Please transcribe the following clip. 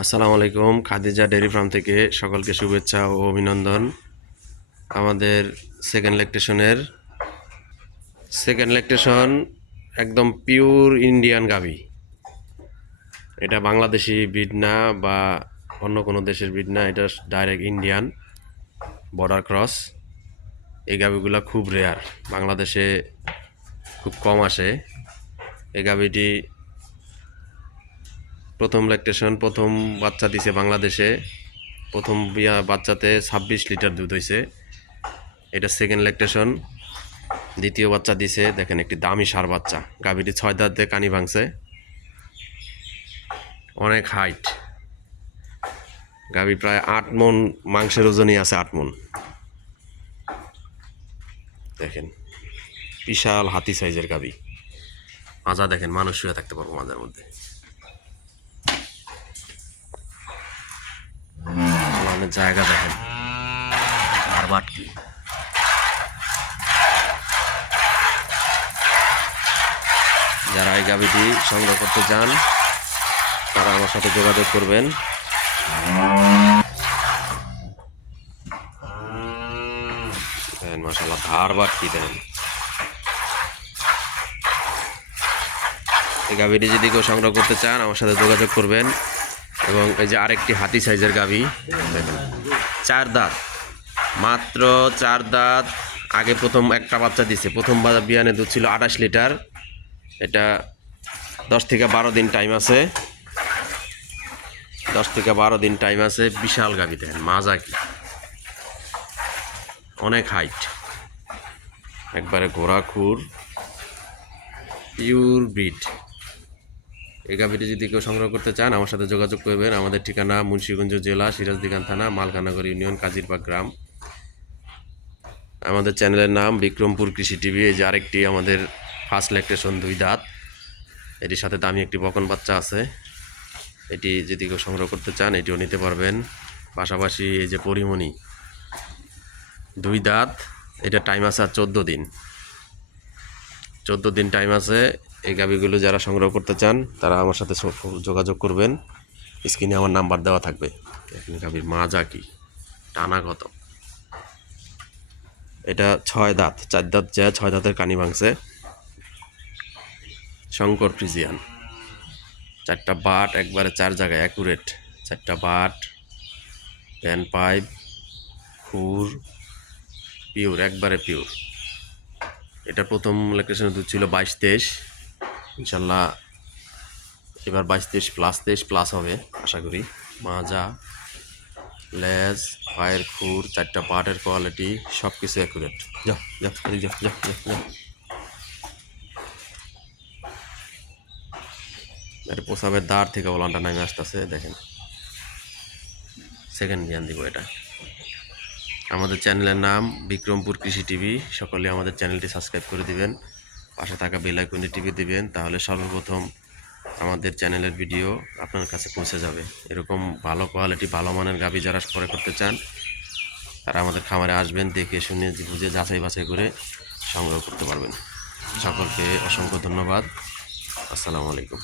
আসসালামু আলাইকুম। Khadija dairy farm থেকে সকলকে শুভেচ্ছা ও অভিনন্দন। আমাদের সেকেন্ড ল্যাকটেশন একদম পিওর ইন্ডিয়ান গাভী। এটা বাংলাদেশি ব্রিড না বা অন্য কোনো দেশের ব্রিড না, এটা ডাইরেক্ট ইন্ডিয়ান বর্ডার ক্রস। এই গাভীগুলো খুব রেয়ার, বাংলাদেশে খুব কম আসে। এই গাভীটি প্রথম বাচ্চা দিছে বাংলাদেশে। প্রথম বাচ্চাতে 26 লিটার দুধ হয়েছে। এটা সেকেন্ড ল্যাকটেশন, দ্বিতীয় বাচ্চা দিছে। দেখেন একটি দামি সার বাচ্চা। গাভীটি 6 দাঁতে কানি ভাঙছে, অনেক হাইট। গাভী প্রায় 8 মণ মাংসের ওজনই আছে, 8 মণ। দেখেন বিশাল হাতি সাইজের গাভী। মাজা দেখেন, মানুষ শুয়ে থাকতে পারবো মাজার মধ্যে। জায়গা দেখেন, আর বাটকি। যারা এই গাভীটি সংগ্রহ করতে চান তারা আমার সাথে যোগাযোগ করবেন। দেখেন মাশাআল্লাহ, ধার বাটকি দেখেন। এই গাভীটি যদি কেউ সংগ্রহ করতে চান আমার সাথে যোগাযোগ করবেন। এবং এই যে আরেকটি হাতি সাইজের গাভী দেখেন, 4 দাঁত, মাত্র 4 দাঁত। আগে প্রথম একটা বাচ্চা দিছে। প্রথম বিয়ানে দুধ ছিল 28 লিটার। এটা 10 থেকে 12 দিন টাইম আছে। 10 থেকে 12 দিন টাইম আছে। বিশাল গাভী দেখেন, মাজা কি, অনেক হাইট, একবারে ঘোড়া খুর, পিওর ব্রিড। এই গাভীটি যদি কেউ সংগ্রহ করতে চান আমার সাথে যোগাযোগ করবেন। আমাদের ঠিকানা মুন্সিগঞ্জ জেলা, সিরাজদিগান থানা, মালকানগর ইউনিয়ন, কাজিরবাগ গ্রাম। আমাদের চ্যানেলের নাম বিক্রমপুর কৃষি টিভি। এই যে আরেকটি আমাদের ফার্স্ট ল্যাকটেশন 2 দাঁত, এটির সাথে দামি একটি বকন বাচ্চা আছে। এটি যদি কেউ সংগ্রহ করতে চান এটিও নিতে পারবেন। পাশাপাশি এই যে পরিমণি 2 দাঁত, এটা টাইম আছে আর 14 দিন। 14 দিন টাইম আছে। এই গাভীগুলো যারা সংগ্রহ করতে চান তারা আমার সাথে যোগাযোগ করবেন। স্ক্রিনে আমার নাম্বার দেওয়া থাকবে। এখানে গাভীর মাজা কি, টানা কত। এটা 6 দাঁত, 4 দাঁত যা 6 দাঁতের কানি ভাঙছে। শঙ্কর ফ্রিজিয়ান, 4টা বাট একবারে 4 জায়গায় অ্যাকুরেট। 4টা বাট, প্যান পাইপ, খুর, পিওর, একবারে পিওর। এটা প্রথম ল্যাকটেশনে দুধ ছিল 22-23। ইনশাল্লাহ এবার 22-23 প্লাস 23 প্লাস হবে আশা করি। মাজা, লেজ, পায়ের খুর, 4টা পাটের কোয়ালিটি সব কিছু অ্যাকুরেট। যা যা যা যা যা। এটা প্রসাবের দ্বার থেকে ওলানটা নামে আসতেছে দেখেন। সেকেন্ড জ্ঞান দিব এটা। আমাদের চ্যানেলের নাম বিক্রমপুর কৃষি টিভি। সকলে আমাদের চ্যানেলটি সাবস্ক্রাইব করে দিবেন, পাশে থাকা বেল আইকনটি টিপে দিবেন, তাহলে সর্বপ্রথম আমাদের চ্যানেলের ভিডিও আপনার কাছে পৌঁছে যাবে। এরকম ভালো কোয়ালিটি, ভালো মানের গাভী যারা ক্রয় করতে চান তারা আমাদের খামারে আসবেন, দেখে শুনে বুঝে যাচাই বাছাই করে সংগ্রহ করতে পারবেন। সকলকে অসংখ্য ধন্যবাদ। আসসালামু আলাইকুম।